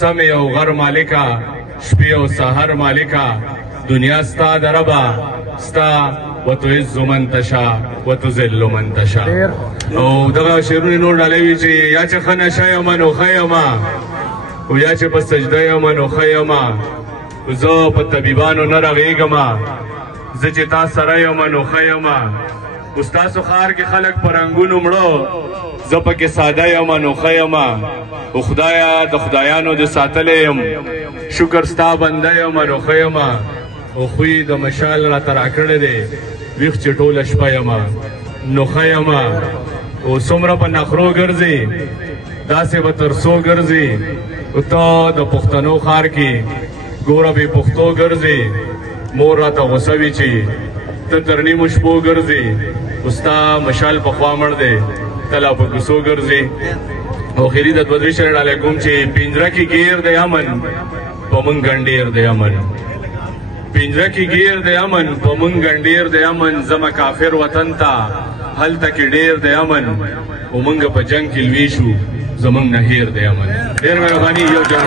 سم او غر مالکا شپې او سحر مالکا دنیا ستا د ربا ستا وتعز من تشا وتذل من تشا. او دغه شعرونه نور ډالۍ وي چې یا چې ښه نشه یم نو ښه یم او یا چې په سجده یم نو ښه یم. زه په طبیبانو نه رغېږم، زه چې تا سره یم نو ښه یم. اوس تاسو ښار کې خلک په رنګونو مړه، زه پکې ساده یم نو ښه یم. او خدایه د خدایانو د ساتلی یم، شکر ستا بنده یم نو ښه یم. او خوی د مشال راته راکړی دی ویښ چې ټوله شپه یم نو ښه یم. او څومره په نخرو ګرځې داسې به تر څو ګرځې. او ته د پښتنو ښار کې ګوره بې پښتو ګرځې. مور راته غوسه وي چې ته تر نیمو شپو ګرځې. او ستا مشال پخوا مړ دی ته لا په کوڅو ګرځې. او اخري د دوه درې شعر ډالۍ کوم چې پنجره کې ګیر دی امن په مونږ ګنډیر دی امن. پنجره کې گیر دی امن په مونږ ګنډیر دی امن. زما کافر وطن ته هلته کې ډیر دی امن. او مونږ په جنگ کې لوي شو زمونږ نه هیر دی امن. ډېر مهرباني یو جان